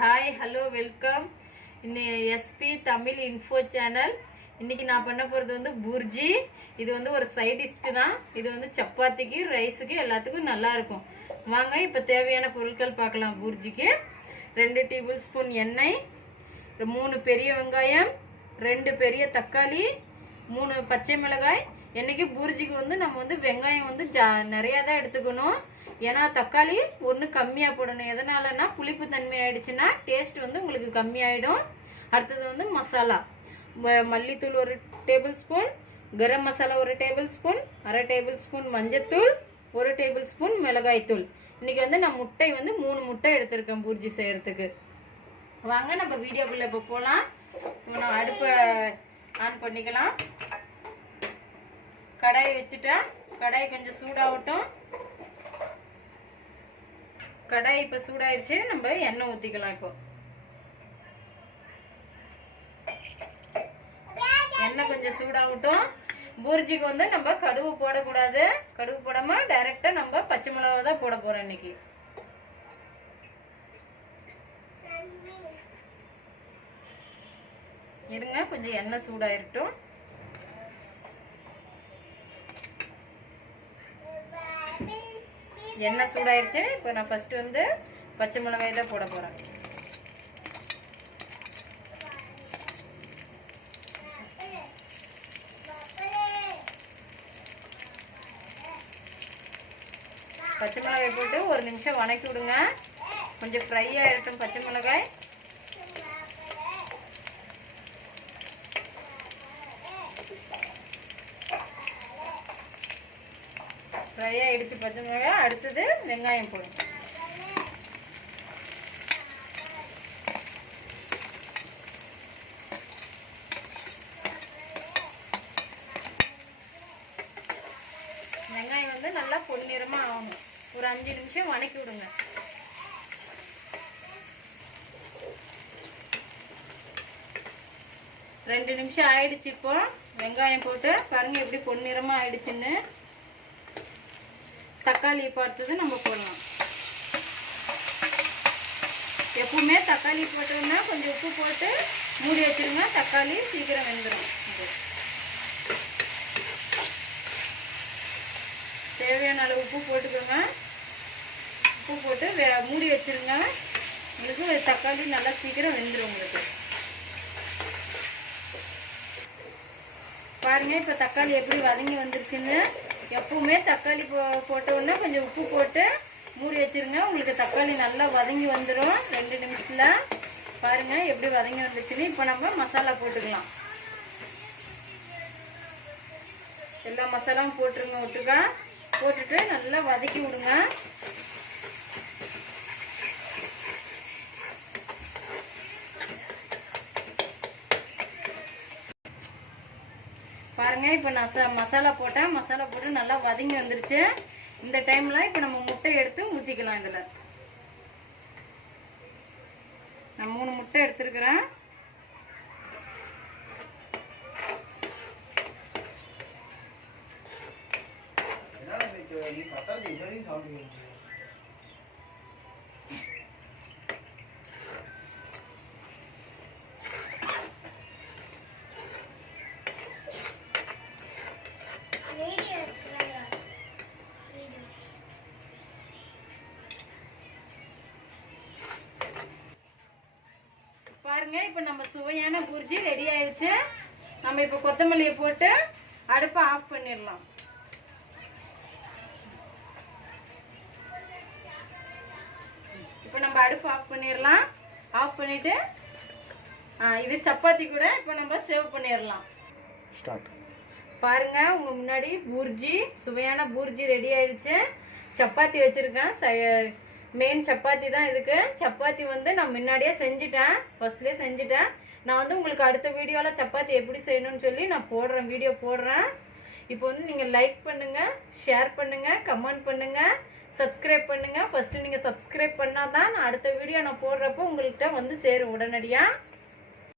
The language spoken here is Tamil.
Hi hello welcome. SP Tamil info channel. இன்னைக்கு நான் பண்ண போகிறது வந்து புர்ஜி. இது வந்து ஒரு சைட் டிஷ் தான். இது வந்து சப்பாத்திக்கு ரைஸுக்கு எல்லாத்துக்கும் நல்லா இருக்கும். வாங்க இப்போ தேவையான பொருட்கள் பார்க்கலாம். புர்ஜிக்கு 2 டேபிள் ஸ்பூன் எண்ணெய், 3 பெரிய வெங்காயம், 2 பெரிய தக்காளி, 3 பச்சை மிளகாய். என்னைக்கு பூர்ஜிக்கு வந்து நம்ம வந்து வெங்காயம் வந்து நிறையா தான் எடுத்துக்கணும். ஏன்னா தக்காளி ஒன்று கம்மியாக போடணும். எதனாலன்னா புளிப்பு தன்மை ஆயிடுச்சுன்னா டேஸ்ட் வந்து உங்களுக்கு கம்மியாயிடும். அடுத்தது வந்து மசாலா, மல்லித்தூள் 1 tablespoon, garam masala 1 tablespoon, 1/2 tablespoon மஞ்சத்தூள், 1 டேபிள் ஸ்பூன் மிளகாய்த்தூள். இன்னைக்கு வந்து நான் முட்டை வந்து 3 முட்டை எடுத்திருக்கேன் பூர்ஜி செய்யறதுக்கு. வாங்க நம்ம வீடியோக்குள்ள இப்போ போகலாம். நான் அடுப்பை ஆன் பண்ணிக்கலாம். கடாயை வச்சுட்டேன். கடாய் கொஞ்சம் சூடாகட்டும். கடாய் இப்போ சூடாயிருச்சு. நம்ம எண்ணெய் ஊற்றிக்கலாம். இப்போ எண்ணெய் கொஞ்சம் சூடாகட்டும். பூர்ஜிக்கு வந்து நம்ம கடுகு போடக்கூடாது. கடுகு போடாம டைரக்டா நம்ம பச்சை மிளகா தான் போட போறோம் இன்னைக்கு. இருங்க, கொஞ்சம் எண்ணெய் சூடாயிருட்டும். எண்ணெய் சூடாயிருச்சு. இப்போ நான் ஃபர்ஸ்ட் வந்து பச்சை மிளகாய் தான் போட போறேன். பச்சை மிளகாய் போட்டு 1 நிமிஷம் வணக்கி விடுங்க. கொஞ்சம் ஃப்ரை ஆயிரட்டும் பச்சை மிளகாய். ஃப்ரை ஆயிடுச்சு பச்சை மிளகாய். அடுத்தது வெங்காயம் போடும். வெங்காயம் வந்து நல்லா பொன்னிறமா ஆகணும். ஒரு 5 நிமிஷம் வணக்கி விடுங்க. ரெண்டு நிமிஷம் ஆயிடுச்சு. இப்போ வெங்காயம் போட்டு பாருங்க எப்படி பொன்னிறமா ஆயிடுச்சுன்னு. தக்காளி பார்த்தது நம்ம போடலாம். எப்பவுமே தக்காளி போட்டோம்னா கொஞ்சம் உப்பு போட்டு மூடி வச்சிருங்க. தக்காளி சீக்கிரம் வெந்துடும். தேவையான அளவு உப்பு போட்டுக்கோங்க. உப்பு போட்டு மூடி வச்சிருங்க. உங்களுக்கு தக்காளி நல்லா சீக்கிரம் வெந்துடும் உங்களுக்கு. பாருங்க இப்போ தக்காளி எப்படி வதங்கி வந்துருச்சுன்னு. எப்பவுமே தக்காளி போட்டோன்னா கொஞ்சம் உப்பு போட்டு மூடி வச்சிருங்க. உங்களுக்கு தக்காளி நல்லா வதங்கி வந்துடும் 2 நிமிஷத்துல. பாருங்க எப்படி வதங்கி வந்துச்சுன்னு. இப்போ நம்ம மசாலா போட்டுக்கலாம். எல்லா மசாலாவும் போட்டுருங்க ஒட்டுக்கா. போட்டுட்டு நல்லா வதக்கி விடுங்க. பாருங்க இப்போ நான் மசாலா போட்டேன். மசாலா போட்டு நல்லா வதங்கி வந்துருச்சு. இந்த டைம்ல இப்போ நம்ம முட்டை எடுத்து ஊற்றிக்கலாம். இதில் நான் 3 முட்டை எடுத்துருக்கிறேன். பாருங்க இப்போ நம்ம சுவையான பூர்ஜி ரெடி ஆயிடுச்சு. நம்ம இப்போ கொத்தமல்லியை போட்டு அடுப்பை ஆஃப் பண்ணிடலாம். இப்போ நம்ம அடுப்பு ஆஃப் பண்ணிடலாம். ஆஃப் பண்ணிட்டு இது சப்பாத்தி கூட இப்போ நம்ம சேவ் பண்ணிடலாம். ஸ்டார்ட். பாருங்க உங்க முன்னாடி பூர்ஜி, சுவையான பூர்ஜி ரெடி ஆயிடுச்சு. சப்பாத்தி வச்சிருக்கேன். மெயின் சப்பாத்தி தான் இதுக்கு. சப்பாத்தி வந்து நான் முன்னாடியே செஞ்சுட்டேன். ஃபர்ஸ்ட்லேயே செஞ்சுட்டேன். நான் வந்து உங்களுக்கு அடுத்த வீடியோவில் சப்பாத்தி எப்படி செய்யணும்னு சொல்லி நான் வீடியோ போடுறேன். இப்போ வந்து நீங்கள் லைக் பண்ணுங்கள், ஷேர் பண்ணுங்கள், கமெண்ட் பண்ணுங்கள், சப்ஸ்கிரைப் பண்ணுங்கள். ஃபர்ஸ்ட்டு நீங்கள் சப்ஸ்கிரைப் பண்ணால் தான் நான் அடுத்த வீடியோ நான் போடுறப்போ உங்கள்கிட்ட வந்து சேரும் உடனடியாக.